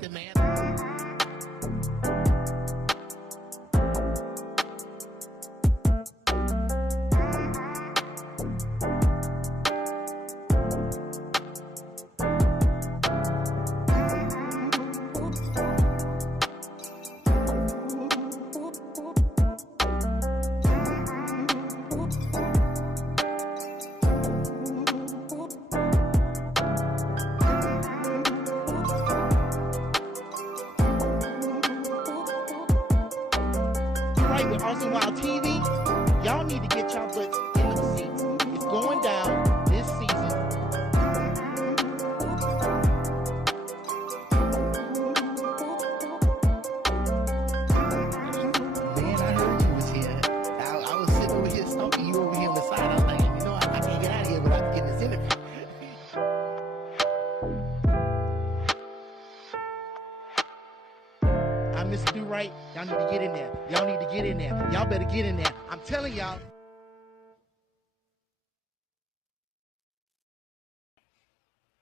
nothing, man. With Austin Wild TV, y'all need to get y'all butts in the seats. It's going down this season. Man, I heard you was here. I was sitting over here stalking you over here on the side. I was like, you know, I can't get out of here without getting this interview. I'm Mr. Durite. Y'all need to get in there. Y'all need to get in there. Y'all better get in there. I'm telling y'all.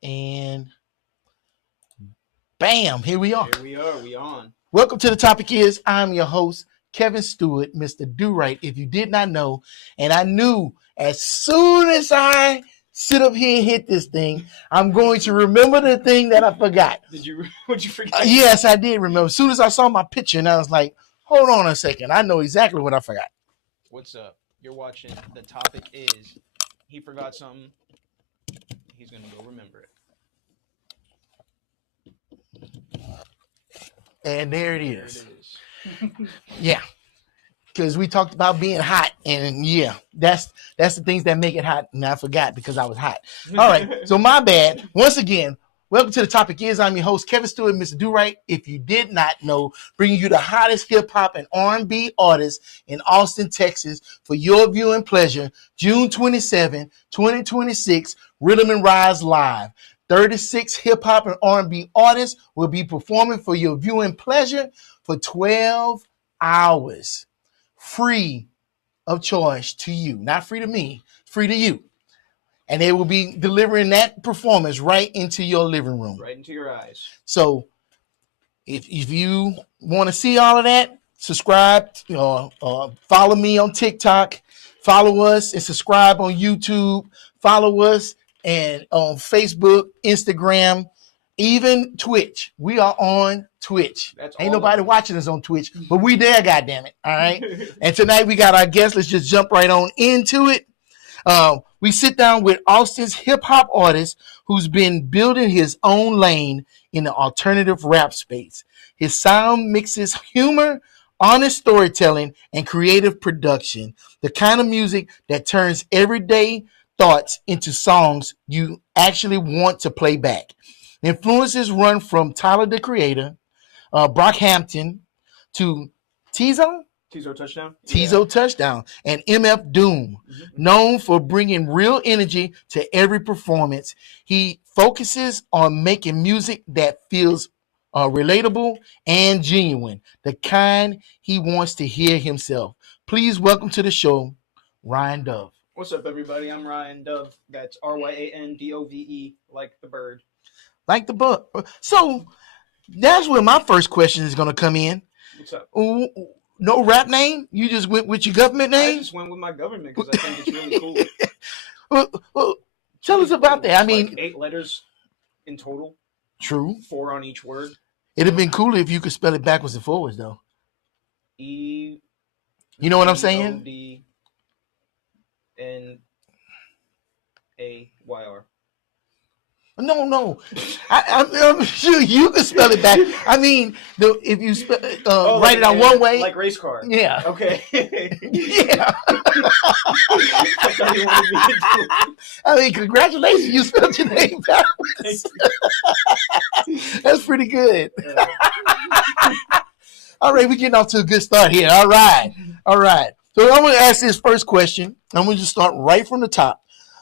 And bam, here we are. Here we are. We on. Welcome to The Topic Is. I'm your host, Kevin Stewart, Mr. Durite, if you did not know. And I knew as soon as I sit up here and hit this thing, I'm going to remember the thing that I forgot. What'd you forget? Yes, I did remember. As soon as I saw my picture, and I was like, hold on a second. I know exactly what I forgot. What's up? You're watching The Topic Is. He forgot something. He's going to go remember it. And there it is. There it is. Yeah. Because we talked about being hot, and yeah, that's the things that make it hot, and I forgot because I was hot. All right, so my bad. Once again, welcome to The Topic Is. I'm your host, Kevin Stewart, Mr. Durite. If you did not know, bringing you the hottest hip-hop and R&B artists in Austin, Texas, for your viewing pleasure, June 27, 2026, Rhythm and Rise Live. 36 hip-hop and R&B artists will be performing for your viewing pleasure for 12 hours. Free of charge to you. Not free to me, free to you. And they will be delivering that performance right into your living room. Right into your eyes. So if you want to see all of that, subscribe or follow me on TikTok. Follow us and subscribe on YouTube. Follow us and on Facebook, Instagram, even Twitch. We are on Twitch. Ain't nobody watching us on Twitch, but we there, goddammit. All right. And tonight we got our guest. Let's just jump right on into it. We sit down with Austin's hip hop artist who's been building his own lane in the alternative rap space. His sound mixes humor, honest storytelling, and creative production. The kind of music that turns everyday thoughts into songs you actually want to play back. Influences run from Tyler, the Creator, BROCKHAMPTON, to Teezo Touchdown. Teezo Touchdown, and MF Doom. Known for bringing real energy to every performance, he focuses on making music that feels relatable and genuine, the kind he wants to hear himself. Please welcome to the show, Ryan Dove. What's up, everybody? I'm Ryan Dove. That's RYANDOVE, like the bird. Like the book. So that's where my first question is going to come in. What's up? No rap name? You just went with your government name? I just went with my government because I think it's really cool. well, tell us about that. I mean, like 8 letters in total. True. 4 on each word. It'd have been cooler if you could spell it backwards and forwards, though. E. You know what I'm saying? O-D-N-A-Y-R. No. I'm sure you can spell it back. I mean, if you write it out one way. Like race car. Yeah. Okay. Yeah. I mean, congratulations. You spelled your name backwards. That's pretty good. All right, we're getting off to a good start here. All right. So I'm going to ask this first question. I'm going to just start right from the top.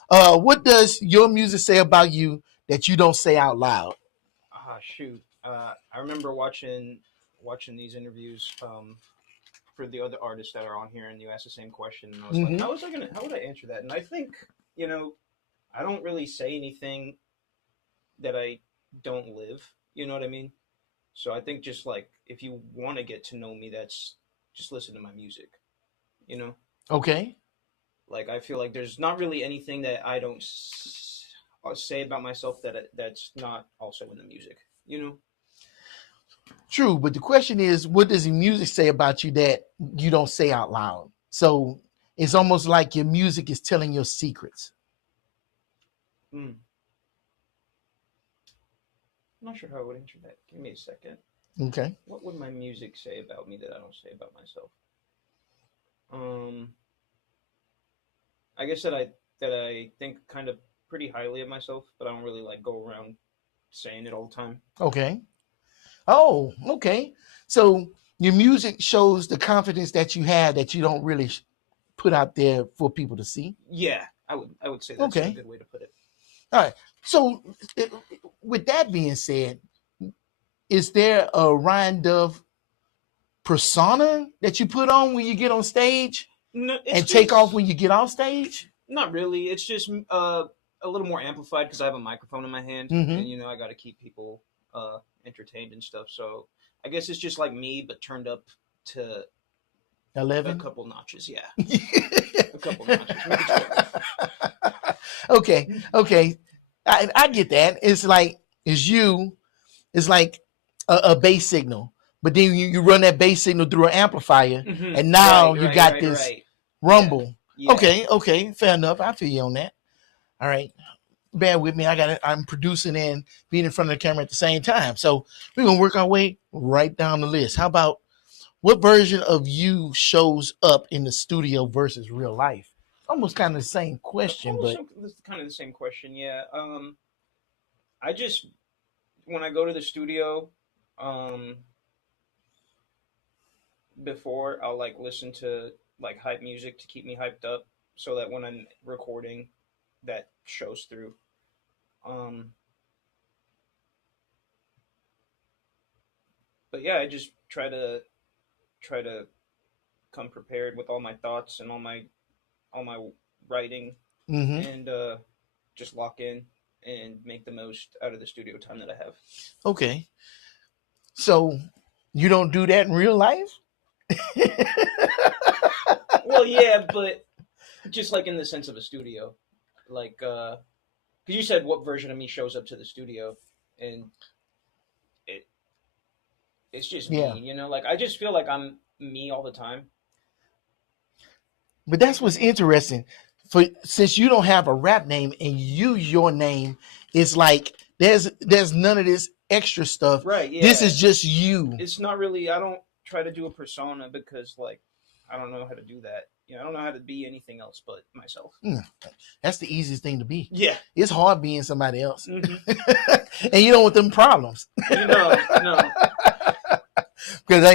What does your music say about you that you don't say out loud? Shoot. I remember watching these interviews for the other artists that are on here, and you asked the same question, and I was like, how would I answer that? And I think, I don't really say anything that I don't live. You know what I mean? So I think just like if you want to get to know me, that's just listen to my music. You know, Okay. like I feel like there's not really anything that I don't say about myself that's not also in the music. You know. True, but the question is, what does the music say about you that you don't say out loud? So it's almost like your music is telling your secrets. Mm. I'm not sure how I would answer that. Give me a second. Okay. What would my music say about me that I don't say about myself? Um, I guess that I think kind of pretty highly of myself, but I don't really like go around saying it all the time. Okay. Oh, okay. So your music shows the confidence that you have that you don't really put out there for people to see. Yeah, I would say that's a Okay. good way to put it. All right. So with that being said, is there a Ryan Dove persona that you put on when you get on stage No, it's and take off just when you get off stage? not really. It's just a little more amplified because I have a microphone in my hand, Mm-hmm. and I got to keep people entertained and stuff. So I guess it's just like me, but turned up to a 11. couple notches. Yeah, a couple notches, maybe 12. Okay. Okay. I get that. It's like it's like a bass signal, but then you run that bass signal through an amplifier, Mm-hmm. and now Right, you right, got right, this right. Yeah, rumble. yeah. Okay. Okay. Fair enough. I feel you on that. All right. Bear with me. I'm producing and being in front of the camera at the same time. So we're gonna work our way right down the list. How about what version of you shows up in the studio versus real life? Almost kind of the same question, Almost but kind of the same question. Yeah. I just when I go to the studio, um, before I'll like listen to like hype music to keep me hyped up, so that when I'm recording, that shows through. Um, but yeah, I just try to come prepared with all my thoughts and all my writing, mm-hmm. and just lock in and make the most out of the studio time that I have. Okay. So you don't do that in real life? Well, yeah, but just like in the sense of a studio, like because you said what version of me shows up to the studio, and it it's just Yeah. me, like I just feel like I'm me all the time. But that's what's interesting. For since you don't have a rap name and your name is like there's none of this extra stuff. Right, This yeah. is just you. It's not really, I don't try to do a persona because like I don't know how to do that. I don't know how to be anything else but myself. That's the easiest thing to be. Yeah. It's hard being somebody else. Hmm. And you don't want them problems. No. Because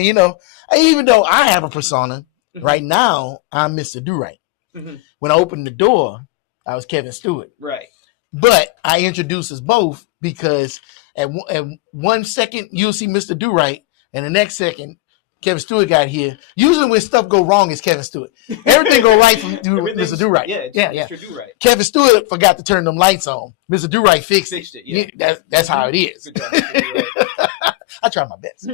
even though I have a persona, Hmm. right now I'm Mr. Durite. Hmm. When I opened the door, I was Kevin Stewart. Right. But I introduce us both because at 1 second you'll see Mr. Durite, and the next second Kevin Stewart got here. Usually when stuff go wrong, it's Kevin Stewart. Everything go right from Mr. Durite. Yeah, it's Yeah. Mr. Durite. Kevin Stewart forgot to turn them lights on. Mr. Durite fixed it. Yeah. That's how it is. Good job, Mr. Durite. I try my best.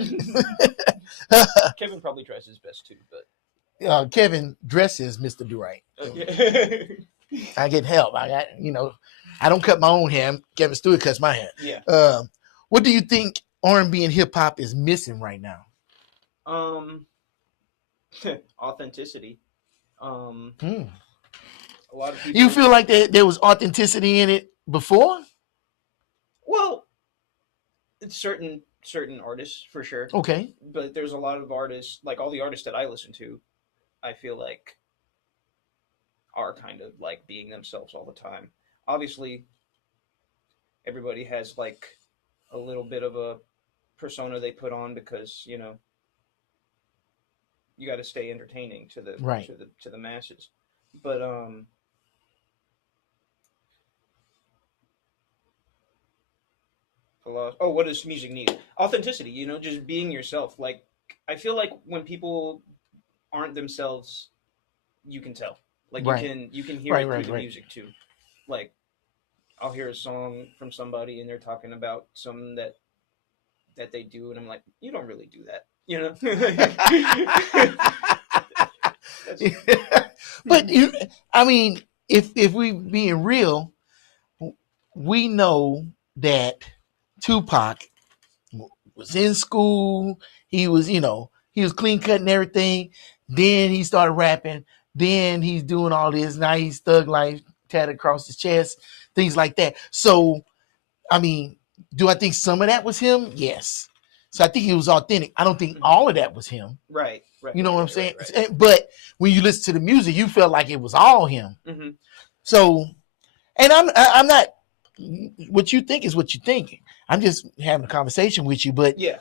Kevin probably tries his best too, but Kevin dresses Mr. Durite. okay. I get help. I don't cut my own hair. Kevin Stewart cuts my hair. Yeah. What do you think R&B and hip hop is missing right now? Authenticity. A Hmm. lot of people. You feel like there was authenticity in it before? Well, it's certain artists for sure, Okay. but there's a lot of artists, like all the artists that I listen to, I feel like are kind of like being themselves all the time. Obviously, everybody has like a little bit of a persona they put on because you got to stay entertaining to the Right. to the masses. But what does music need? Authenticity. Just being yourself. Like I feel like when people aren't themselves, you can tell. Like Right. you can hear Right, it through right, the right. music too. Like I'll hear a song from somebody and they're talking about something that that they do, and I'm like, you don't really do that, But I mean, if we being real, we know that Tupac was in school. He was, he was clean cutting everything. Then he started rapping. Then he's doing all this. Now he's thug life tatted across his chest, things like that. So, I mean, do I think some of that was him? Yes. So I think he was authentic. I don't think all of that was him. Right. You know what I'm saying? Right. But when you listen to the music, you felt like it was all him. Mm-hmm. So, and I'm not. What you think is what you think. I'm just having a conversation with you. But yeah,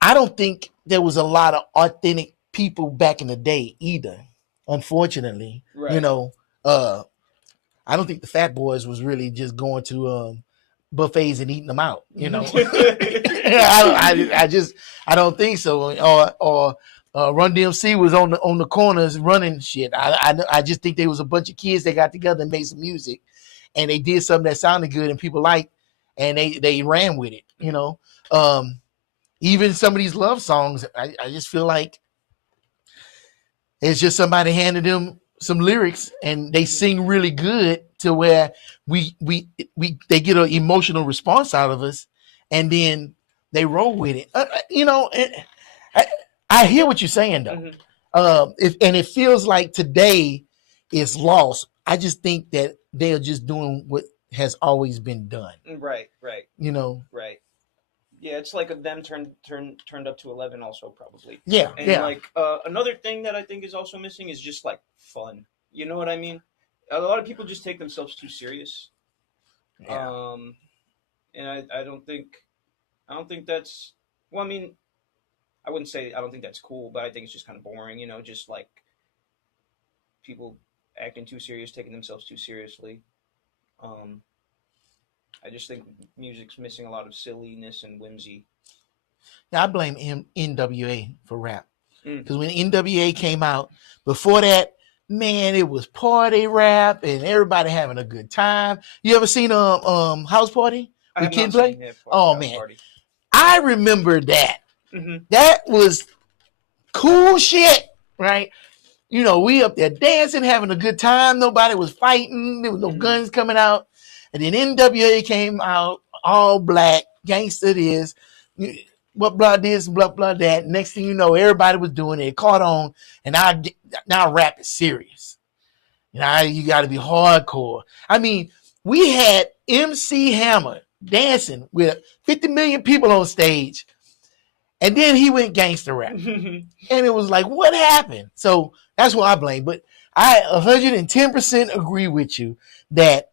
I don't think there was a lot of authentic people back in the day either. Unfortunately, right. I don't think the fat boys was really just going to buffets and eating them out. I don't think so. Or Run DMC was on the corners running shit. I just think there was a bunch of kids that got together and made some music, and they did something that sounded good and people liked, and they ran with it. Even some of these love songs, I just feel like it's just somebody handed them some lyrics and they sing really good to where they get an emotional response out of us, and then they roll with it. I hear what you're saying though. Mm-hmm. And it feels like today is lost. I just think that they're just doing what has always been done. Right. Right. Yeah, it's like them turned up to 11 also probably. Yeah. And yeah. like another thing that I think is also missing is just like fun. You know what I mean? A lot of people just take themselves too serious. Yeah. And I don't think that's, well, I mean, I wouldn't say I don't think that's cool, but I think it's just kind of boring, just like people acting too serious, taking themselves too seriously. I just think music's missing a lot of silliness and whimsy. Now I blame NWA for rap because when NWA came out, before that, man, it was party rap and everybody having a good time. You ever seen House Party with Kid Play? Oh man, Party. I remember that. Mm-hmm. That was cool shit, right? We up there dancing, having a good time. Nobody was fighting. There was no guns coming out. And then NWA came out, all black, gangster this, what blah this, blah blah that. Next thing you know, everybody was doing it. It caught on, and now rap is serious. Now you got to be hardcore. I mean, we had MC Hammer dancing with 50 million people on stage, and then he went gangster rap, and it was like, what happened? So that's what I blame. But I 110% agree with you that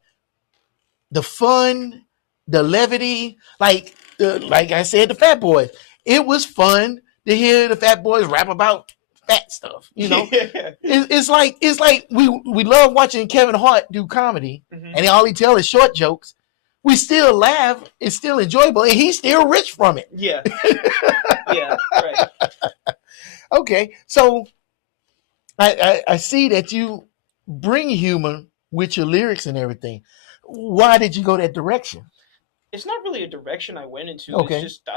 the fun, the levity, like I said, the Fat Boys. It was fun to hear the Fat Boys rap about fat stuff. It's like we love watching Kevin Hart do comedy, and all he tells is short jokes. We still laugh. It's still enjoyable, and he's still rich from it. Yeah. Yeah. Right. Okay, so I see that you bring humor with your lyrics and everything. Why did you go that direction? It's not really a direction I went into. Okay. It's just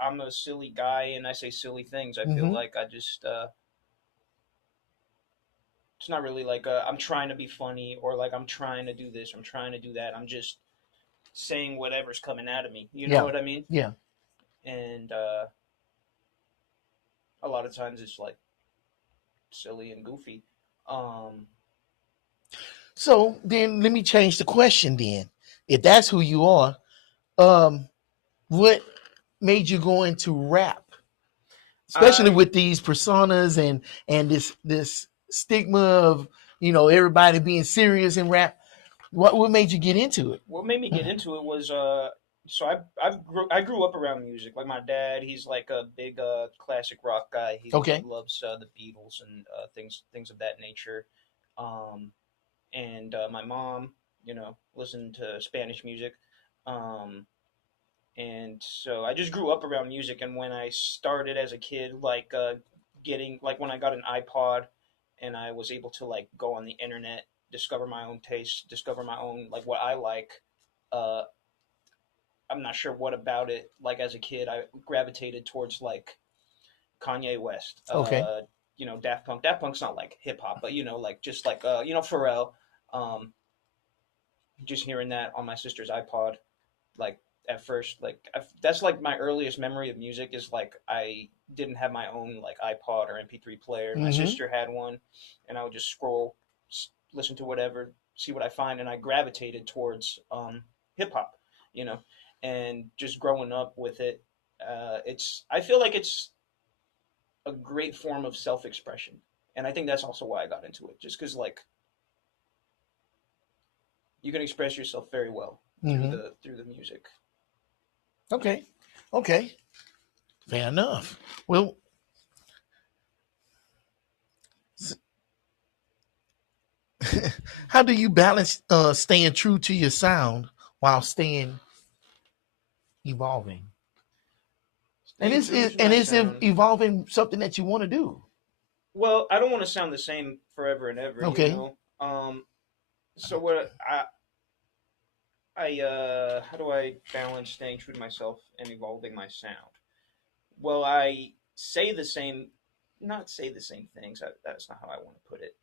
I'm a silly guy and I say silly things. I feel like I just it's not really like I'm trying to be funny or like I'm trying to do this, I'm trying to do that. I'm just saying whatever's coming out of me. You know what I mean? Yeah. And a lot of times it's like silly and goofy. So then let me change the question then. If that's who you are, what made you go into rap? Especially with these personas and this stigma of, everybody being serious in rap. What made you get into it? What made me get into it was so I grew up around music. Like my dad, he's like a big classic rock guy. He loves the Beatles and things of that nature. And my mom, listened to Spanish music. And so I just grew up around music. And when I started as a kid, like getting like when I got an iPod, and I was able to like go on the internet, discover my own taste, discover my own like what I like. I'm not sure what about it. Like as a kid, I gravitated towards like Kanye West, Okay. Daft Punk. Daft Punk's not like hip hop, but like just like Pharrell. Um, just hearing that on my sister's iPod, like at first, like that's like my earliest memory of music is like I didn't have my own like iPod or MP3 player. My Mm-hmm. sister had one, and I would just scroll, listen to whatever, see what I find, and I gravitated towards hip hop, you know, and just growing up with it. I feel like it's a great form of self expression, and I think that's also why I got into it, just because like you can express yourself very well through Mm-hmm. the music. Okay. Okay. Fair enough. Well, how do you balance staying true to your sound while staying evolving? And Staying true to my it's sound. evolving something that you want to do. Well, I don't want to sound the same forever and ever, you Okay. know. So what how do I balance staying true to myself and evolving my sound? Well, I say the same, not say the same things. That's not how I want to put it.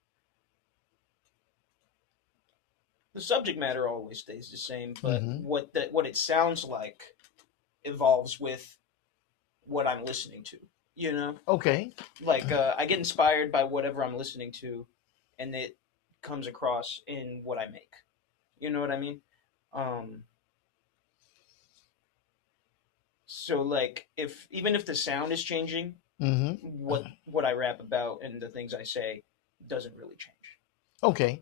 The subject matter always stays the same, but Mm-hmm. what it sounds like evolves with what I'm listening to. You know, Okay. like I get inspired by whatever I'm listening to, and it comes across in what I make. You know what I mean? Um, so like if even if the sound is changing, Mm-hmm. what I rap about and the things I say doesn't really change. Okay.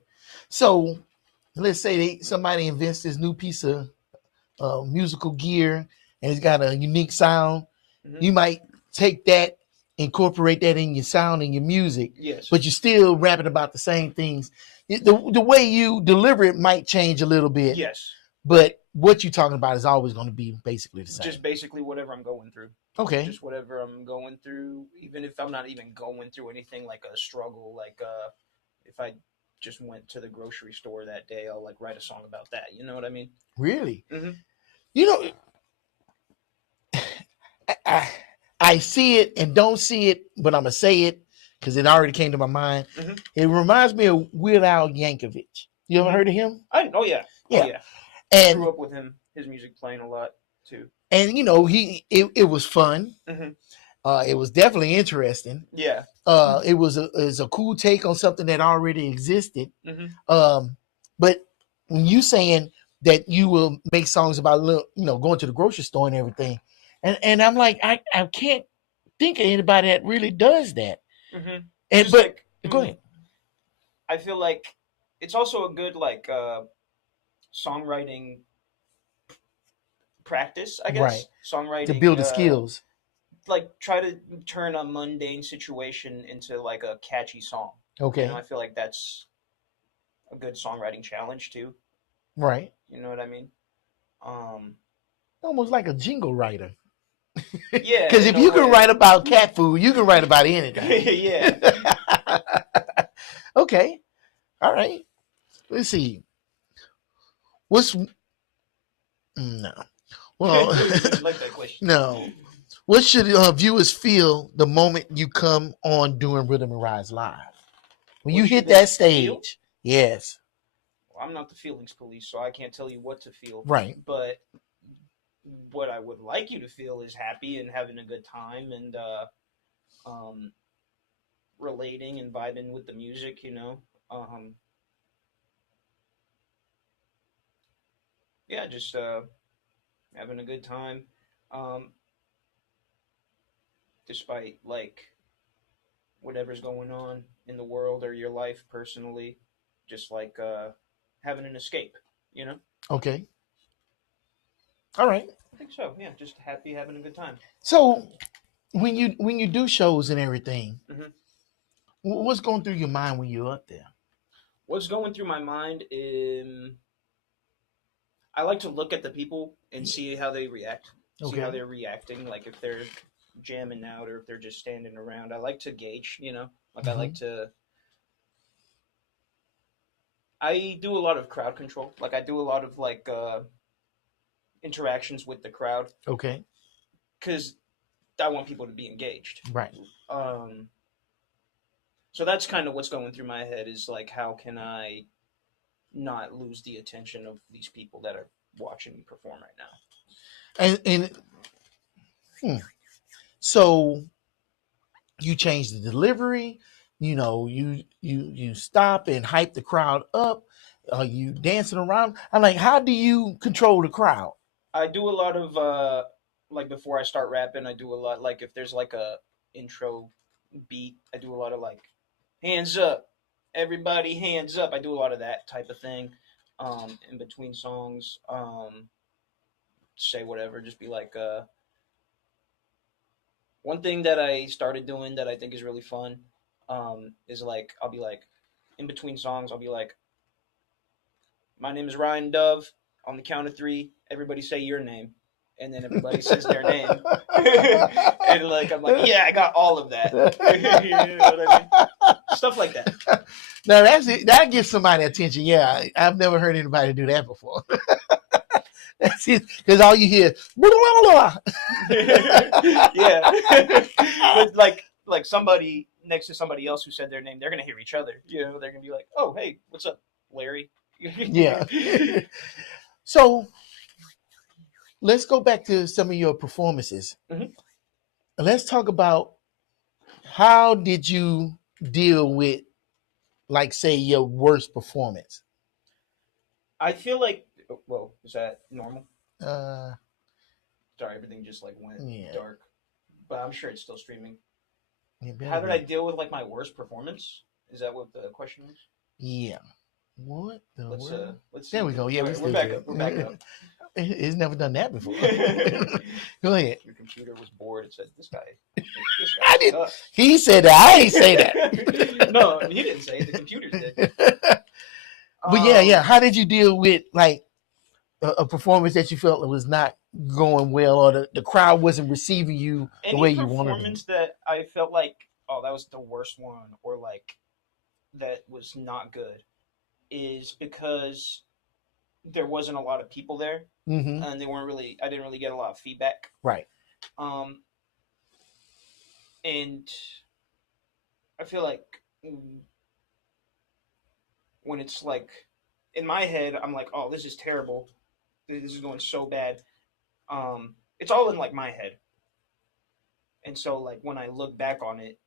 So let's say somebody invents this new piece of musical gear and it's got a unique sound. Hmm. You might take that, incorporate that in your sound and your music, Yes. but you're still rapping about the same things. The way you deliver it might change a little bit, Yes. but what you're talking about is always going to be basically the same. Just basically whatever I'm going through. Okay. Just whatever I'm going through, even if I'm not even going through anything like a struggle, like if I just went to the grocery store that day, I'll like write a song about that. You know what I mean? Really? Hmm. You know, I, I see it and don't see it, but I'm gonna say it because it already came to my mind. Hmm. It reminds me of Weird Al Yankovic. You ever Hmm. heard of him? Oh yeah, oh Yeah, yeah. Grew and up with him, his music playing a lot too. it was fun. Hmm. It was definitely interesting. Yeah. It was a cool take on something that already existed. Hmm. But when you saying that you will make songs about going to the grocery store and everything, and I'm like I can't think of anybody that really does that. Hmm. And Just but like go ahead. I feel like it's also a good like songwriting practice, I Right. guess. To Songwriting, build the skills. like try to turn a mundane situation into like a catchy song. I Okay. feel like that's a good songwriting challenge too. Right. You know what I mean? Um, Almost like a jingle writer. yeah, Because in if a you can way. write about cat food, you can write about anything. Yeah. Okay. All right. Let's see. What's no. Well, You like that question? no. What should viewers feel the moment you come on doing Rhythm and Rise live? When What you should hit they that feel? stage, yes, Well, I'm not the feelings police, so I can't tell you what to feel. right. But what I would like you to feel is happy and having a good time and um, relating and vibing with the music. Um, yeah, just having a good time, um, despite like whatever's going on in the world or your life personally. Just like having an escape. You know, Okay. All right. I think so. Yeah, just happy having a good time. So when you do shows and everything, Hmm. what's going through your mind when you're up there? What's going through my mind is I like to look at the people and see how they react, see how Okay. they're reacting, like if they're jamming out or if they're just standing around. I like to gauge, like I Mm-hmm. like to. I do a lot of crowd control. Like I do a lot of like interactions with the crowd. Okay. Because I want people to be engaged. Right. So that's kind of what's going through my head is like, how can I not lose the attention of these people that are watching me perform right now? So you change the delivery, you stop and hype the crowd up. You dancing around. I'm like, how do you control the crowd? I do a lot of like before I start rapping, I do a lot like if there's like a intro beat, I do a lot of like hands up, everybody hands up. I do a lot of that type of thing. In between songs, say whatever, just be like one thing that I started doing that I think is really fun, is like I'll be like in between songs, I'll be like, my name is Ryan Dove. On the count of three, everybody say your name. And then everybody says their name. And like I'm like, yeah, I got all of that. You know what I mean? Stuff like that. Now that's it. That gets somebody attention. Yeah, I've never heard anybody do that before. That's it. Because all you hear, blah, blah, blah. Yeah. But like somebody next to somebody else who said their name, they're gonna hear each other. You know, they're gonna be like, oh hey, what's up, Larry? Yeah. So let's go back to some of your performances. Mm-hmm. Let's talk about how did you deal with, like, say, your worst performance? I feel like, well, is that normal? Uh, Sorry, everything just like went yeah. dark, but I'm sure it's still streaming. It How did better I be. deal with like my worst performance? Is that what the question was? Yeah. What the world? Let's see. There we go. Yeah, All right, we're back up. It's never done that before. Go ahead. Your computer was bored. It said, "This guy I didn't. sucks." He said that. I ain't say that. No, he didn't say it. The computers did. But yeah. How did you deal with like a performance that you felt was not going well, or the crowd wasn't receiving you the way you wanted? Any performance that I felt like, oh, that was the worst one, or like that was not good, is because there wasn't a lot of people there, Mm-hmm. and I didn't really get a lot of feedback. Right. And I feel like when it's like in my head, I'm like, oh, this is terrible. This is going so bad. It's all in like my head. And so like when I look back on it,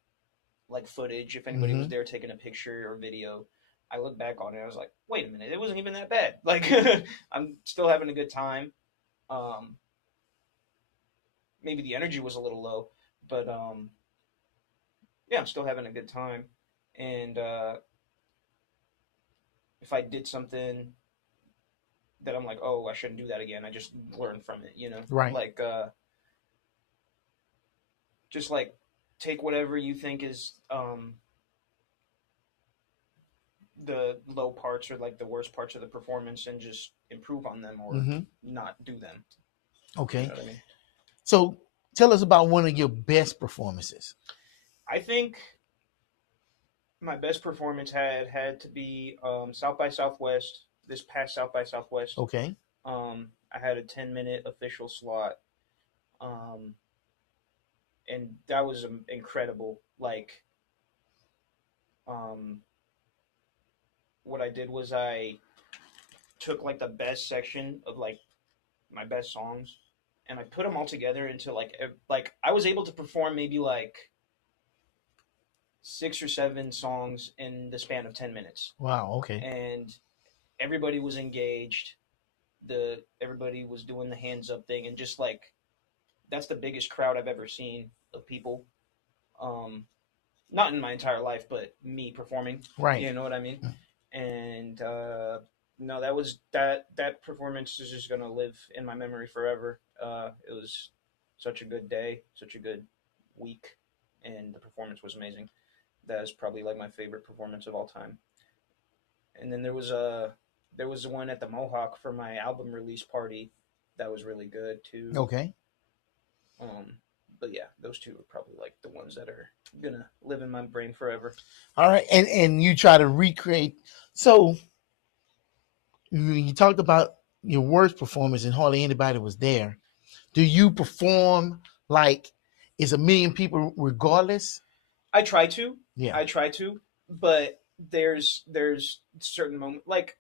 like footage, if anybody was there taking a picture or video, I look back on it, I was like, wait a minute, it wasn't even that bad. Like I'm still having a good time. Maybe the energy was a little low, but yeah, I'm still having a good time. And if I did something that I'm like, oh, I shouldn't do that again, I just learn from it, you know? Right. Like just like take whatever you think is the low parts or like the worst parts of the performance and just improve on them or not do them. Okay. You know what I mean? So tell us about one of your best performances. I think my best performance had to be South by Southwest, this past South by Southwest. Okay. I had a 10-minute official slot. And that was incredible. Like, what I did was I took like the best section of like my best songs, and I put them all together into like I was able to perform maybe like 6 or 7 songs in the span of 10 minutes. Wow. Okay. And everybody was engaged. Everybody was doing the hands up thing, and just like that's the biggest crowd I've ever seen of people. Not in my entire life, but me performing. Right. You know what I mean? And no, that performance is just gonna live in my memory forever. It was such a good day, such a good week, and the performance was amazing. That is probably like my favorite performance of all time. And then there was one at the Mohawk for my album release party that was really good too. Okay. But yeah, those two are probably like the ones that are gonna live in my brain forever. All right, and you try to recreate. So you talked about your worst performance and hardly anybody was there, do you perform like it's a million people regardless? I try to. Yeah. I try to, but there's certain moments like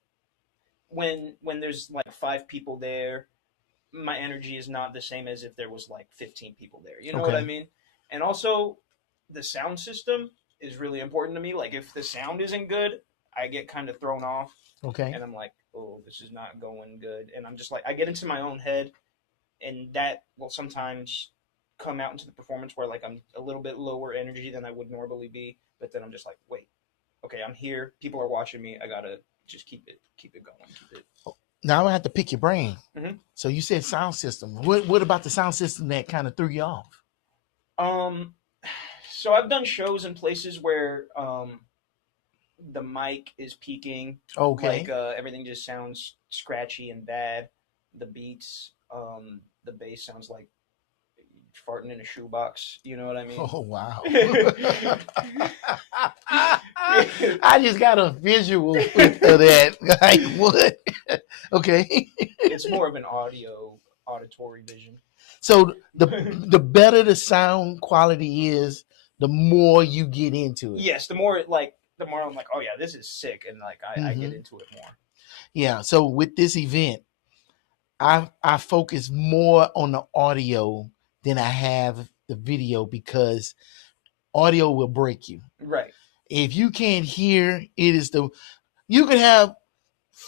when there's like 5 people there, my energy is not the same as if there was like 15 people there. You know what I Okay. mean? And also, the sound system is really important to me. Like if the sound isn't good, I get kind of thrown off, Okay. and I'm like, oh, this is not going good, and I'm just like, I get into my own head, and that will sometimes come out into the performance where like I'm a little bit lower energy than I would normally be, but then I'm just like, wait, okay, I'm here. People are watching me. I gotta just keep it going, keep it. Now I have to pick your brain. Mhm. So you said sound system. What about the sound system that kind of threw you off? Um, so I've done shows in places where the mic is peaking, like Okay. everything just sounds scratchy and bad. The beats, the bass sounds like farting in a shoebox. You know what I mean? Oh wow. I just got a visual of that. Like what? Okay. It's more of an auditory vision. So the better the sound quality is, the more you get into it. Yes, the more I'm like, oh yeah, this is sick, and like I get into it more. Yeah. So with this event, I focus more on the audio than I have the video because audio will break you. Right. If you can't hear, you can have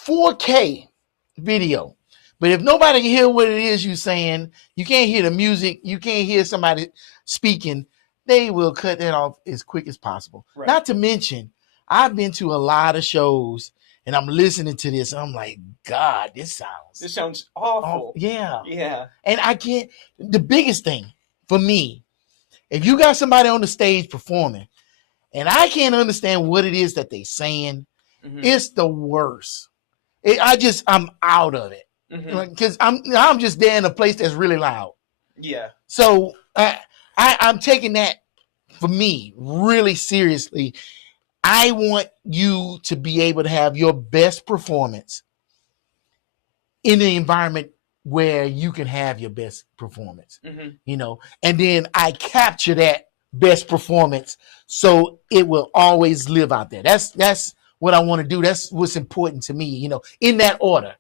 4K video, but if nobody can hear what it is you're saying, you can't hear the music, you can't hear somebody speaking, they will cut that off as quick as possible. Right. Not to mention, I've been to a lot of shows and I'm listening to this and I'm like, God, this sounds awful. Yeah. Yeah. And the biggest thing for me, if you got somebody on the stage performing and I can't understand what it is that they're saying, it's the worst. I'm out of it because I'm just there in a place that's really loud. Yeah. So I'm taking that for me really seriously. I want you to be able to have your best performance in an environment where you can have your best performance, and then I capture that best performance so it will always live out there. That's what I want to do. That's what's important to me, in that order,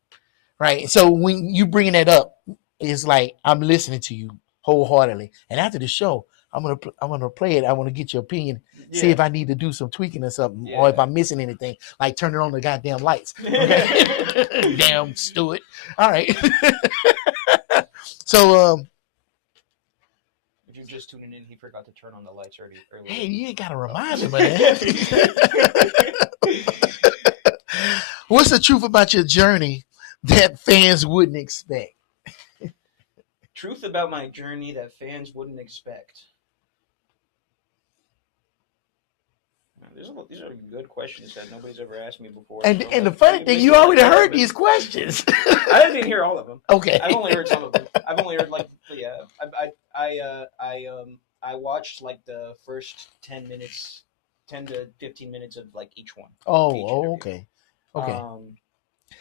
right? So when you bringing that up, it's like I'm listening to you wholeheartedly, and after the show, I'm gonna play it. I want to get your opinion, see if I need to do some tweaking or something, or if I'm missing anything, like turning on the goddamn lights. Okay? Damn Stuart. All right. So if you're just tuning in, he forgot to turn on the lights earlier. Hey, you ain't gotta remind him of that. What's the truth about your journey that fans wouldn't expect? Truth about my journey that fans wouldn't expect. These are good questions that nobody's ever asked me before. And the funny thing, you already heard these questions. I didn't hear all of them. Okay. I've only heard some of them. I've only heard I watched like the first 10 to 15 minutes of like each one. Okay.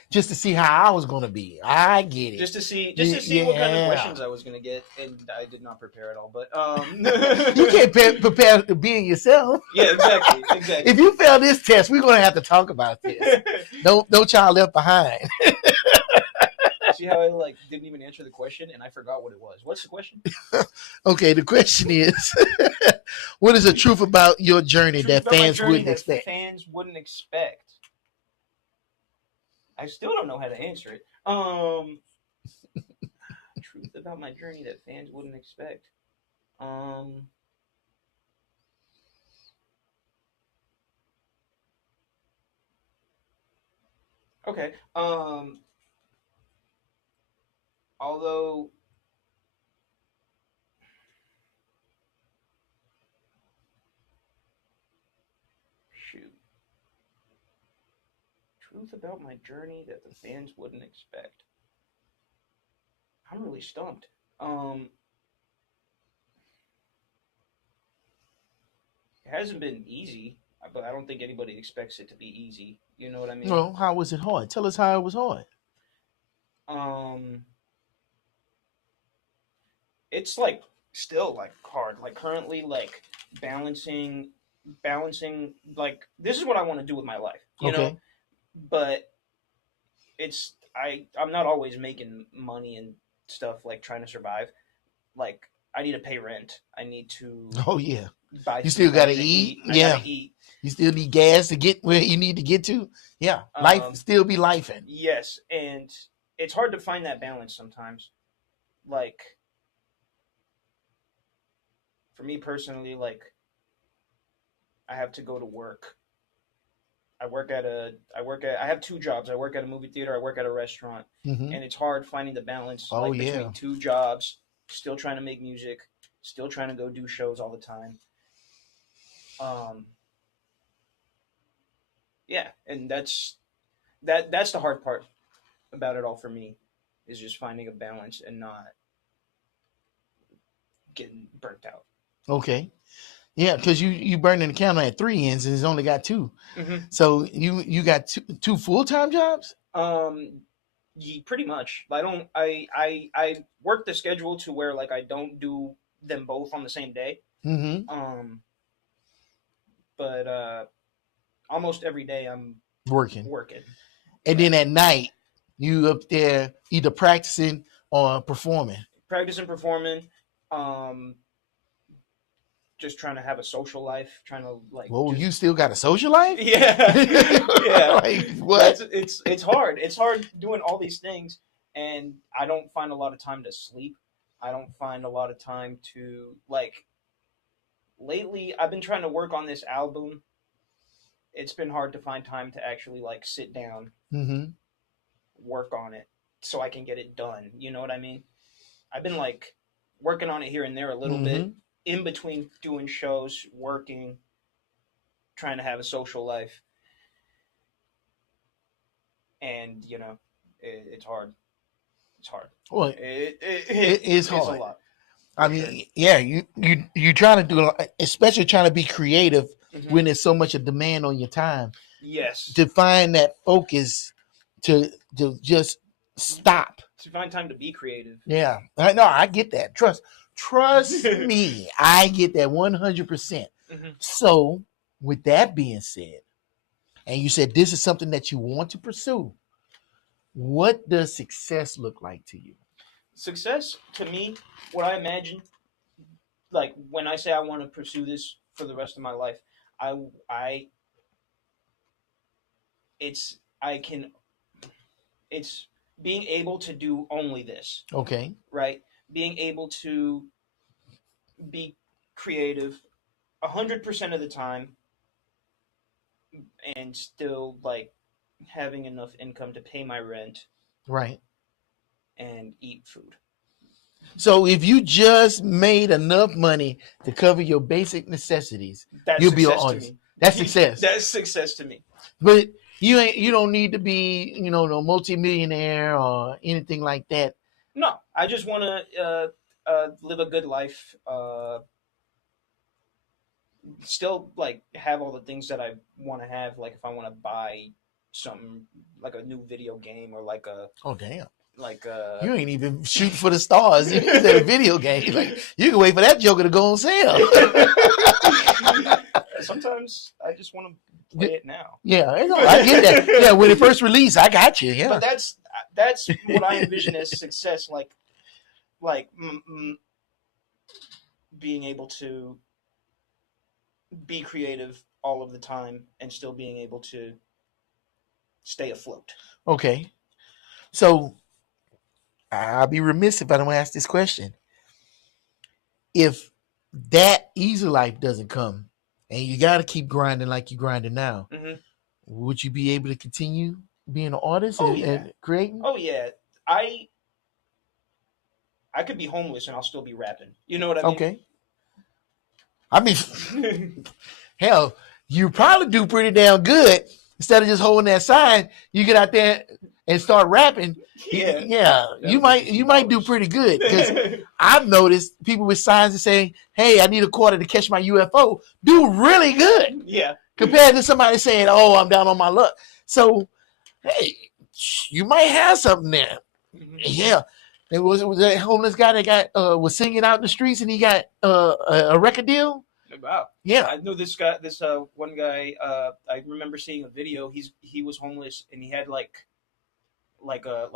Just to see how I was gonna be. I get it. Just to see what kind of questions I was gonna get, and I did not prepare at all. But you can't prepare to being yourself. Yeah, exactly. If you fail this test, we're gonna have to talk about this. No child left behind. See how I didn't even answer the question, and I forgot what it was. What's the question? Okay, the question is, what is the truth about your journey that fans wouldn't expect? Fans wouldn't expect. I still don't know how to answer it. Truth about my journey that fans wouldn't expect. Okay. Although truth about my journey that the fans wouldn't expect. I'm really stumped. It hasn't been easy, but I don't think anybody expects it to be easy. You know what I mean? Well, how was it hard? Tell us how it was hard. It's like still like hard. Like currently, like balancing, like this is what I want to do with my life, you know. Okay. But I'm not always making money and stuff like trying to survive. Like I need to pay rent. I need to Oh yeah. buy You some still stuff gotta to eat. eat. I Yeah. gotta eat. You still need gas to get where you need to get to. Yeah. Life Um, still be lifing. yes, and it's hard to find that balance sometimes. Like for me personally, like I have to go to work. I have two jobs. I work at a movie theater, I work at a restaurant. Hmm. And it's hard finding the balance Oh like yeah. between two jobs, still trying to make music, still trying to go do shows all the time. Um yeah, and that's the hard part about it all for me is just finding a balance and not getting burnt out. Okay. Yeah, because you burning the candle at three ends and it's only got two. Hmm. So you got two full-time jobs? Um pretty much. I work the schedule to where like I don't do them both on the same day. Mm-hmm. Um but almost every day I'm Working. working. And Yeah. then at night, you up there either practicing or performing. Practicing, performing, um just trying to have a social life, trying to like Whoa, just you still got a social life? yeah. Yeah. Like what? It's hard. It's hard doing all these things and I don't find a lot of time to sleep. I don't find a lot of time to like lately I've been trying to work on this album. It's been hard to find time to actually like sit down, Mm-hmm. work on it so I can get it done. You know what I mean? I've been like working on it here and there a little Mm-hmm. bit in between doing shows, working, trying to have a social life. And, you know, it's hard. It's hard. Well, It it's is hard. a lot. I For mean, sure. yeah, you trying to do, especially trying to be creative Mhm. when there's so much a demand on your time Yes. to find that focus to just stop. To find time to be creative. Yeah, I know. I get that. Trust me. I get that 100%. Mhm. So, with that being said, and you said this is something that you want to pursue, what does success look like to you? Success to me, what I imagine, like when I say I want to pursue this for the rest of my life, I it's I can it's being able to do only this, Okay. right? Being able to be creative 100% of the time and still like having enough income to pay my rent Right. and eat food. So, if you just made enough money to cover your basic necessities, That's you'll be an success to artist. me. That's success. That's success to me. But you don't need to be, no multimillionaire or anything like that. No, I just want to live a good life. Still, like, have all the things that I want to have. Like, if I want to buy something like a new video game or like a Oh damn. like You ain't even shooting for the stars. You said a video game. Like you can wait for that Joker to go on sale. Sometimes I just want to play it now. Yeah, I get that. Yeah, when it first released, I got you. Yeah, But that's what I envision as success. Like being able to be creative all of the time and still being able to stay afloat. okay. So I'll be remiss if I don't ask this question. If that easy life doesn't come and you got to keep grinding like you're grinding now, Mhm. would you be able to continue being an artist Oh, and, yeah. and creating? Oh yeah, I could be homeless and I'll still be rapping. You know what I mean? Okay. I mean, hell, you probably do pretty damn good. Instead of just holding that sign, you get out there and start rapping. Yeah. Yeah, you might do pretty good because I've noticed people with signs that say, "Hey, I need a quarter to catch my UFO," do really good Yeah. compared to somebody saying, "Oh, I'm down on my luck." So, hey, you might have something there. Yeah. It was that homeless guy that got was singing out in the streets and he got a record deal. Wow. Yeah. I know this guy. This one guy. I remember seeing a video. He was homeless and he had like a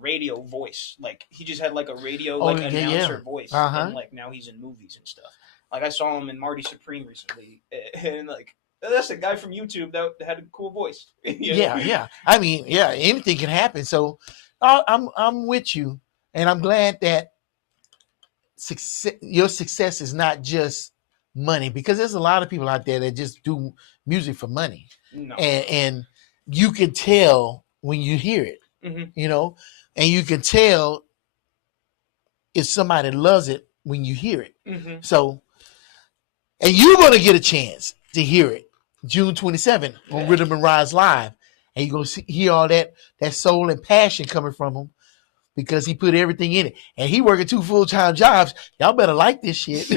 radio voice. Like he just had like a radio announcer voice, and like now he's in movies and stuff. Like I saw him in Marty Supreme recently, and like that's a guy from YouTube that had a cool voice. Yeah. I mean, yeah, anything can happen. So I'm with you, and I'm glad that your success is not just money, because there's a lot of people out there that just do music for money. No. And you can tell when you hear it, you know, and you can tell if somebody loves it when you hear it. So, and you're going to get a chance to hear it June 27th on Rhythm and Rise Live. And you're going to hear all that soul and passion coming from him, because he put everything in it. And he working 2 full-time jobs. Y'all better like this shit.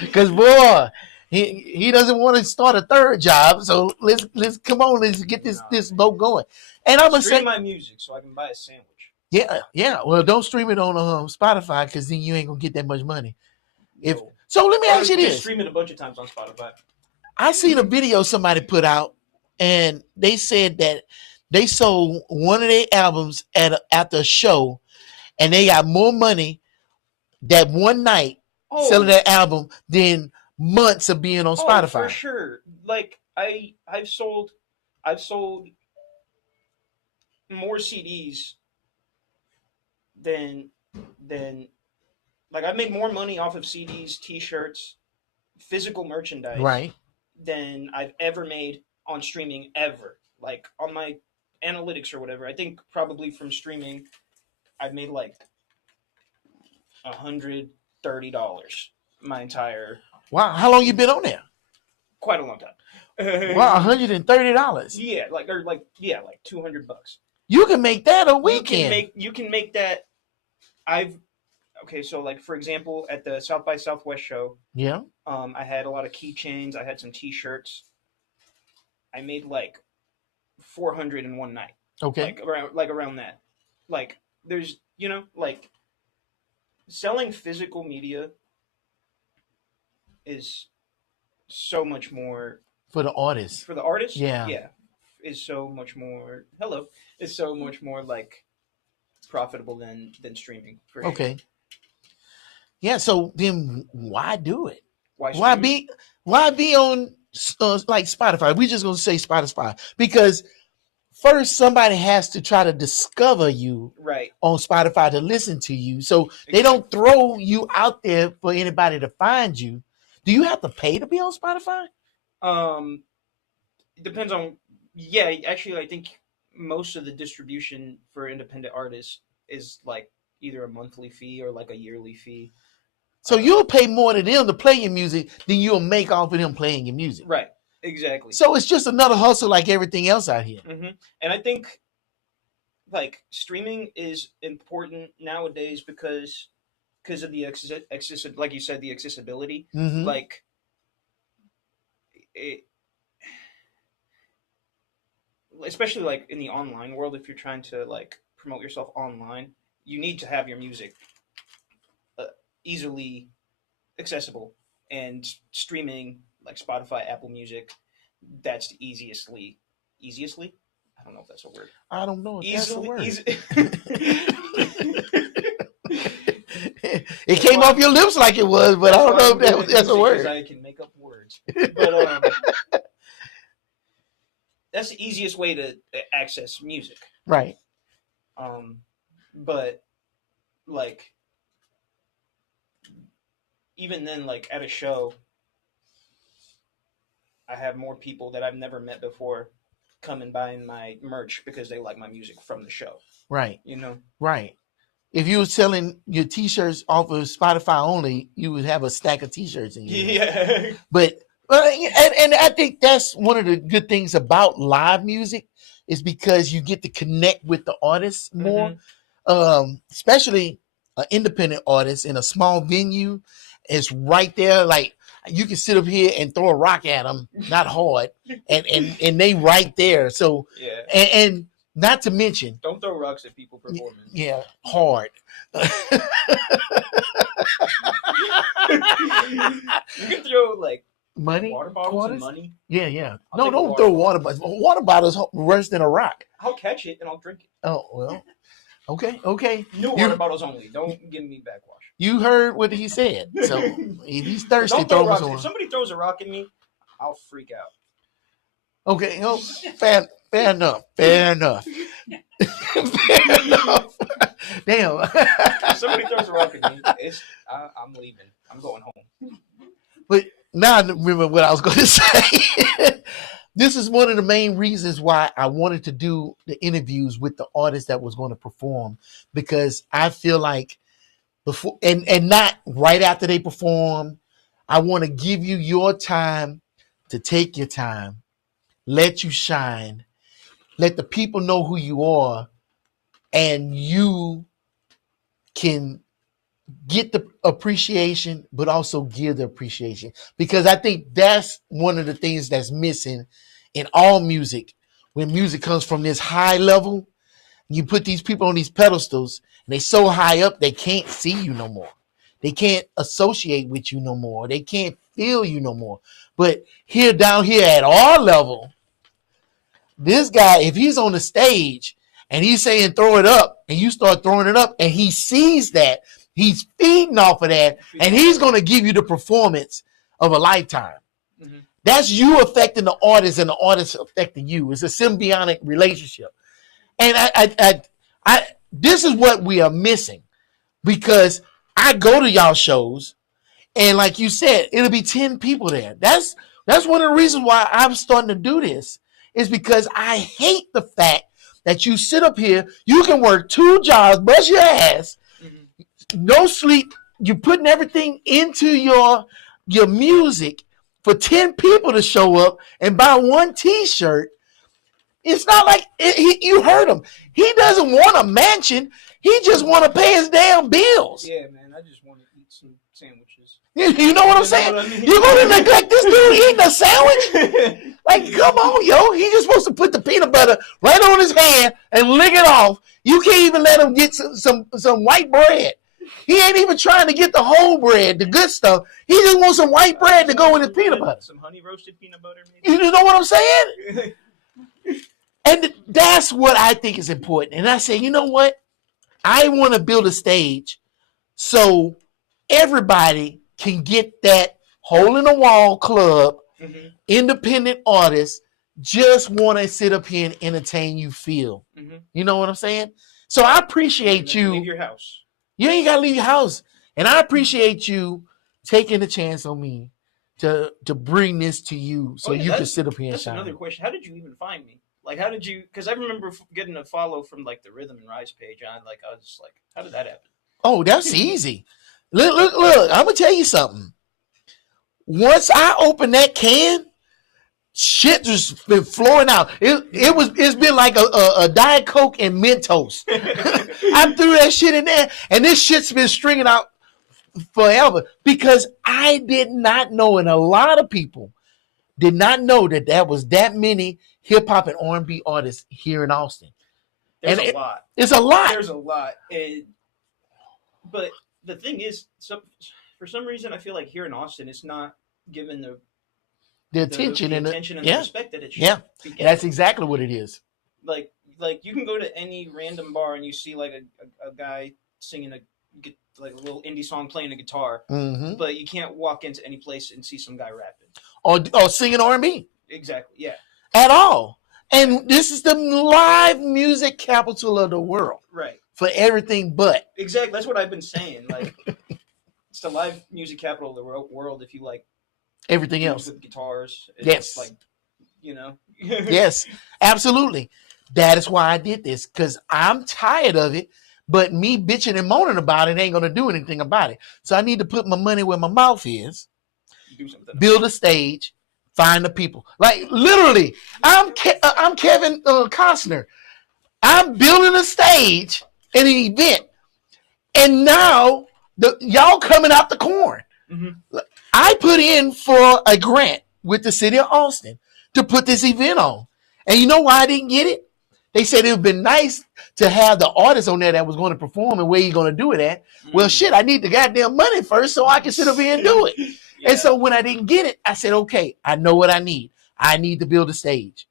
Because, boy, he doesn't want to start a 3rd job. So let's come on, let's get this boat going. And I'm going to stream my music so I can buy a sandwich. Yeah. Well, don't stream it on Spotify, because then you ain't going to get that much money. No. So let me ask you this. Stream it a bunch of times on Spotify. I seen a video somebody put out, and they said that they sold one of their albums after a show, and they got more money that one night selling that album than months of being on Spotify. For sure. Like I've sold more CDs than like I made more money off of CDs, T-shirts, physical merchandise, right, than I've ever made on streaming ever. Like on my analytics or whatever, I think probably from streaming, I've made like $130 my entire. Wow, how long you been on there? Quite a long time. Wow, $130. Yeah, like $200. You can make that a weekend. You can make that. So like for example, at the South by Southwest show, I had a lot of keychains. I had some T-shirts. I made like 400 in one night. Okay, around that. Like there's like selling physical media is so much more for the artist. For the artist, yeah, is so much more. Is so much more like profitable than streaming. For sure. Okay. Yeah. So then, why do it? Why be on like Spotify? We just gonna say Spotify because first somebody has to try to discover you on Spotify to listen to you. So they don't throw you out there for anybody to find you. Do you have to pay to be on Spotify? It depends on. Yeah, actually, I think most of the distribution for independent artists is like either a monthly fee or like a yearly fee. So you'll pay more to them to play your music than you'll make off of them playing your music. Right. Exactly. So it's just another hustle like everything else out here. Mm-hmm. And I think like streaming is important nowadays because of the like you said, the accessibility. Mm-hmm. Like it, especially like in the online world, if you're trying to like promote yourself online, you need to have your music easily accessible, and streaming like Spotify, Apple Music, that's the easiestly. I don't know if that's a word. I don't know if that's a word. It came off your lips like it was, but I don't know if that's a word. I can make up words, but that's the easiest way to access music. Right. But like even then, like at a show, I have more people that I've never met before come and buying my merch because they like my music from the show. Right. You know? Right. If you were selling your T-shirts off of Spotify only, you would have a stack of T-shirts in your Yeah. But and I think that's one of the good things about live music is because you get to connect with the artists more, especially an independent artist in a small venue. It's right there. Like you can sit up here and throw a rock at them, not hard, and they right there. So and Not to mention, don't throw rocks at people performing. Yeah, hard. You can throw like money, water bottles quarters? and money. Yeah. I'll No, don't throw water bottles. Water bottles worse than a rock. I'll catch it and I'll drink it. Oh well. Okay. New water bottles only. Don't give me backwash. You heard what he said. So if he's thirsty, don't throw throw rocks. him. If somebody throws a rock at me, I'll freak out. Okay, no, fair enough. Fair enough. Damn. If somebody throws a rock at me, I'm leaving. I'm going home. But now I remember what I was going to say. This is one of the main reasons why I wanted to do the interviews with the artist that was going to perform, because I feel like before and not right after they perform, I want to give you your time to take your time, let you shine, let the people know who you are, and you can get the appreciation, but also give the appreciation. Because I think that's one of the things that's missing in all music. When music comes from this high level, you put these people on these pedestals, and they so high up, they can't see you no more. They can't associate with you no more. They can't feel you no more. But here, down here at our level, this guy, if he's on the stage and he's saying throw it up, and you start throwing it up, and he sees that, he's feeding off of that, and he's going to give you the performance of a lifetime. Mm-hmm. That's you affecting the artist, and the artist affecting you. It's a symbiotic relationship. And I this is what we are missing, because I go to y'all shows, and like you said, it'll be 10 people there. That's one of the reasons why I'm starting to do this, is because I hate the fact that you sit up here, you can work 2 jobs, bust your ass, no sleep, you're putting everything into your music for 10 people to show up and buy 1 t-shirt. It's not like you heard him. He doesn't want a mansion. He just want to pay his damn bills. Yeah, man. I just want to eat some sandwiches. You know what I'm saying? What I mean? You're going to neglect this dude eating a sandwich? Like, come on, yo. He's just supposed to put the peanut butter right on his hand and lick it off. You can't even let him get some white bread. He ain't even trying to get the whole bread, the good stuff. He just wants some white bread to go with his peanut butter. Some honey roasted peanut butter, maybe? You know what I'm saying? And that's what I think is important. And I say, you know what? I want to build a stage so everybody can get that hole in the wall club, independent artists just want to sit up here and entertain you feel. You know what I'm saying? So I appreciate you. Leave your house. You ain't got to leave your house. And I appreciate you taking a chance on me to bring this to you so you can sit up here and shine. That's another question. How did you even find me? Like, how did you? Because I remember getting a follow from like the Rhythm and Rise page. And I was just like, how did that happen? Oh, that's easy. Look! I'm gonna tell you something. Once I open that can, shit just been flowing out. It's been like a Diet Coke and Mentos. I threw that shit in there, and this shit's been stringing out forever because I did not know, and a lot of people did not know that there was that many hip hop and R&B artists here in Austin. There's a lot. It's a lot. There's a lot. But the thing is, for some reason, I feel like here in Austin, it's not given the attention and the respect that it should. Yeah, that's exactly what it is. Like you can go to any random bar and you see like a guy singing like a little indie song playing a guitar, but you can't walk into any place and see some guy rapping or singing R&B. Exactly. Yeah. At all. And this is the live music capital of the world. Right. For everything but. Exactly. That's what I've been saying. Like, it's the live music capital of the world if you like everything else. With guitars. Yes. Like, you know. Yes, absolutely. That is why I did this, because I'm tired of it, but me bitching and moaning about it ain't going to do anything about it. So I need to put my money where my mouth is, do something build a stage, find the people. Like, literally, I'm Kevin Costner. I'm building a stage at an event, and now y'all coming out the corn. I put in for a grant with the city of Austin to put this event on. And you know why I didn't get it? They said it would have been nice to have the artist on there that was going to perform and where you going to do it at. Well, shit, I need the goddamn money first so I can sit over here and do it. Yeah. And so when I didn't get it, I said, okay, I know what I need. I need to build a stage.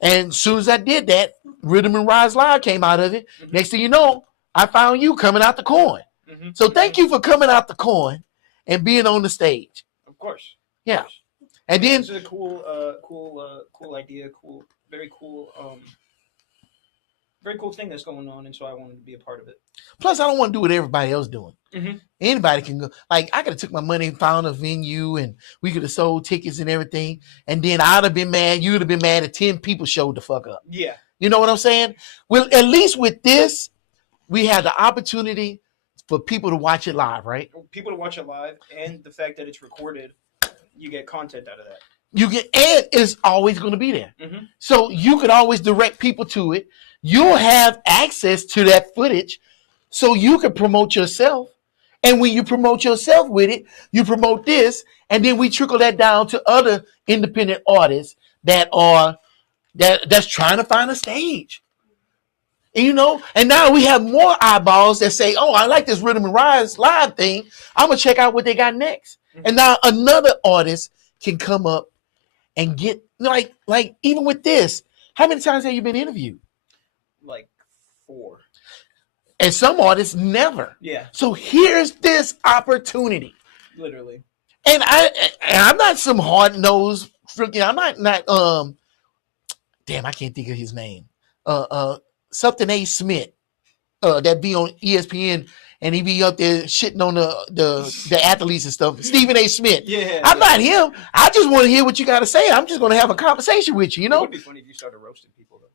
And as soon as I did that, Rhythm and Rise Live came out of it. Mm-hmm. Next thing you know, I found you coming out the coin. Mm-hmm. So thank you for coming out the coin and being on the stage. Of course. Yeah. Of course. And then it's a cool idea, very cool thing that's going on, and so I wanted to be a part of it. Plus, I don't want to do what everybody else doing. Mm-hmm. Anybody can go. Like, I could have took my money and found a venue, and we could have sold tickets and everything, and then I'd have been mad. You'd have been mad if 10 people showed the fuck up. Yeah. You know what I'm saying? Well, at least with this, we had the opportunity for people to watch it live, right? People to watch it live, and the fact that it's recorded, you get content out of that. And it's always going to be there. Mm-hmm. So you could always direct people to it. You'll have access to that footage so you can promote yourself. And when you promote yourself with it, you promote this, and then we trickle that down to other independent artists that's trying to find a stage. And, you know, and now we have more eyeballs that say, oh, I like this Rhythm and Rise Live thing. I'm going to check out what they got next. Mm-hmm. And now another artist can come up and get, like even with this, how many times have you been interviewed? Like 4. And some artists never. Yeah. So here's this opportunity. Literally. And I'm not some hard-nosed freaking, I'm not damn, I can't think of his name. Something A. Smith. That be on ESPN and he be up there shitting on the athletes and stuff. Stephen A. Smith. Yeah. I'm not him. I just want to hear what you got to say. I'm just going to have a conversation with you, you know? It would be funny if you started roasting people, though.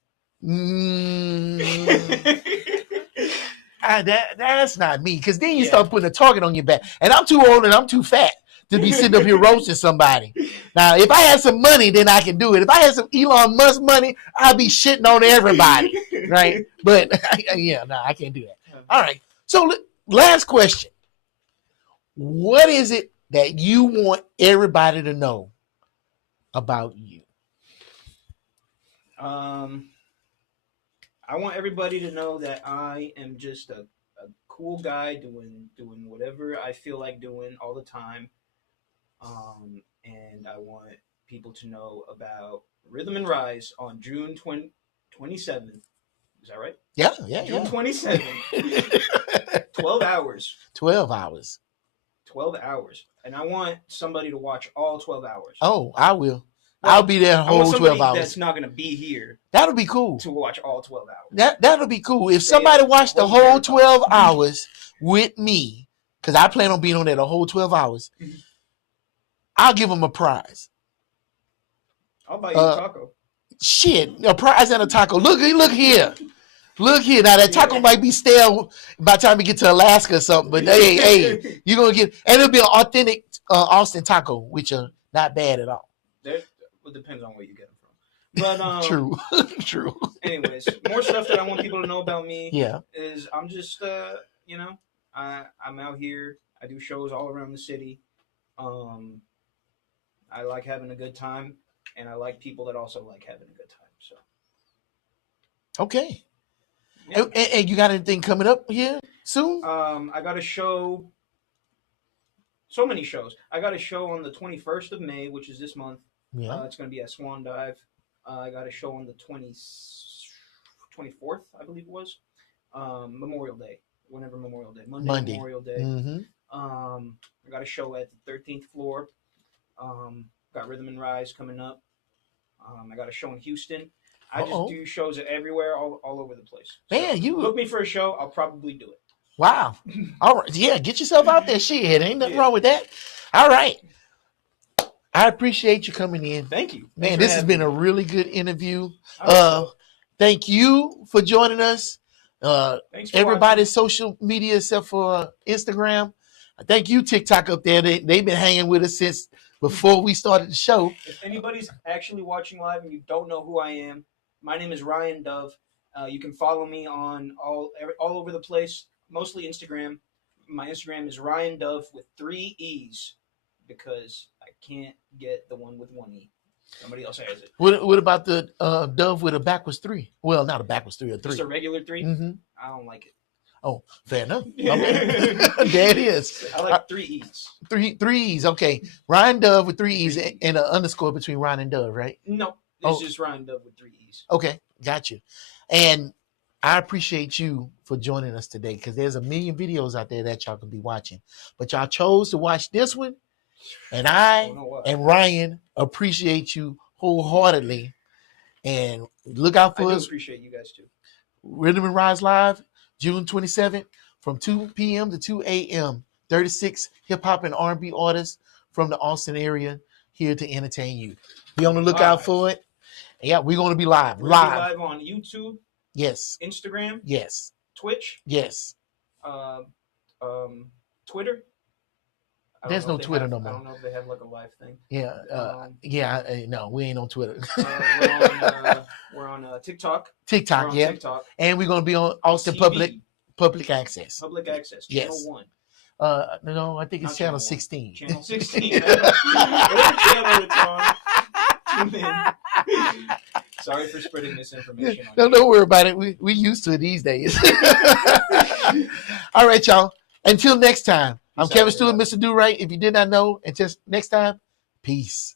That's not me, because then you start putting a target on your back. And I'm too old and I'm too fat to be sitting up here roasting somebody. Now, if I had some money, then I can do it. If I had some Elon Musk money, I'd be shitting on everybody, right? But, I can't do that. All right. So, last question. What is it that you want everybody to know about you? I want everybody to know that I am just a cool guy doing whatever I feel like doing all the time. And I want people to know about Rhythm and Rise on June 27th. Is that right? Yeah. June 27th. 12 hours. 12 hours. 12 hours. And I want somebody to watch all 12 hours. Oh, I will. Well, I'll be there whole 12 hours. That's not going to be here. That'll be cool. To watch all 12 hours. That'll be cool. If somebody watched the whole 12 hours with me, because I plan on being on there the whole 12 hours, I'll give them a prize. I'll buy you a taco. Shit, a prize and a taco. Look here. Look here. Now, that taco might be stale by the time we get to Alaska or something, but hey, you're going to get, and it'll be an authentic Austin taco, which are not bad at all. It depends on where you get them from. But True. Anyways, more stuff that I want people to know about me. Yeah. Is I'm just I'm out here. I do shows all around the city. I like having a good time, and I like people that also like having a good time. So. Okay. Yeah. And you got anything coming up here soon? I got a show. So many shows. I got a show on the 21st of May, which is this month. Yeah. It's going to be at Swan Dive. I got a show on the 24th, I believe it was. Memorial Day. Whenever Memorial Day. Monday. Memorial Day. Mm-hmm. I got a show at the 13th floor. Got Rhythm and Rise coming up. I got a show in Houston. I just do shows everywhere, all over the place. So man, you book me for a show, I'll probably do it. Wow. All right. Yeah, get yourself out there. Shit, ain't nothing wrong with that. All right. I appreciate you coming in. Thank you. Man, this has been a really good interview. Thank you for joining us. Thanks for everybody's social media except for Instagram. Thank you, TikTok up there. They've been hanging with us since before we started the show. If anybody's actually watching live and you don't know who I am, my name is Ryan Dove. You can follow me on all over the place, mostly Instagram. My Instagram is Ryan Dove with 3 E's because I can't get the one with 1 E. Somebody else has it. What about the dove with a backwards 3? Well, not a backwards 3, a 3. Just a regular 3? Mm-hmm. I don't like it. Oh, fair enough. Okay. There it is. I like 3 E's. Three E's. Okay. Ryan Dove with 3 E's and an underscore between Ryan and Dove, right? No, it's just Ryan Dove with 3 E's. Okay. Got you. And I appreciate you for joining us today because there's a million videos out there that y'all can be watching. But y'all chose to watch this one. And I and Ryan appreciate you wholeheartedly. And look out for us. I appreciate you guys too. Rhythm and Rise Live, June 27th from 2 p.m. to 2 a.m. 36 hip-hop and R&B artists from the Austin area here to entertain you. Be on the lookout for it. Yeah, we're going to be live. We're live on YouTube. Yes. Instagram. Yes. Twitch. Yes. Twitter. There's no Twitter no more. I don't know if they have like a live thing. Yeah. No, we ain't on Twitter. We're on TikTok. TikTok, yeah. TikTok. And we're going to be on Austin TV. Public Access. Public Access. Yes. Channel 1. No, I think it's channel 16. Channel 16. Whatever channel it's on. Tune in. Sorry for spreading this information. Don't worry about it. We used to it these days. All right, y'all. Until next time, I'm Kevin Stewart, Mr. Durite. If you did not know, and just next time, peace.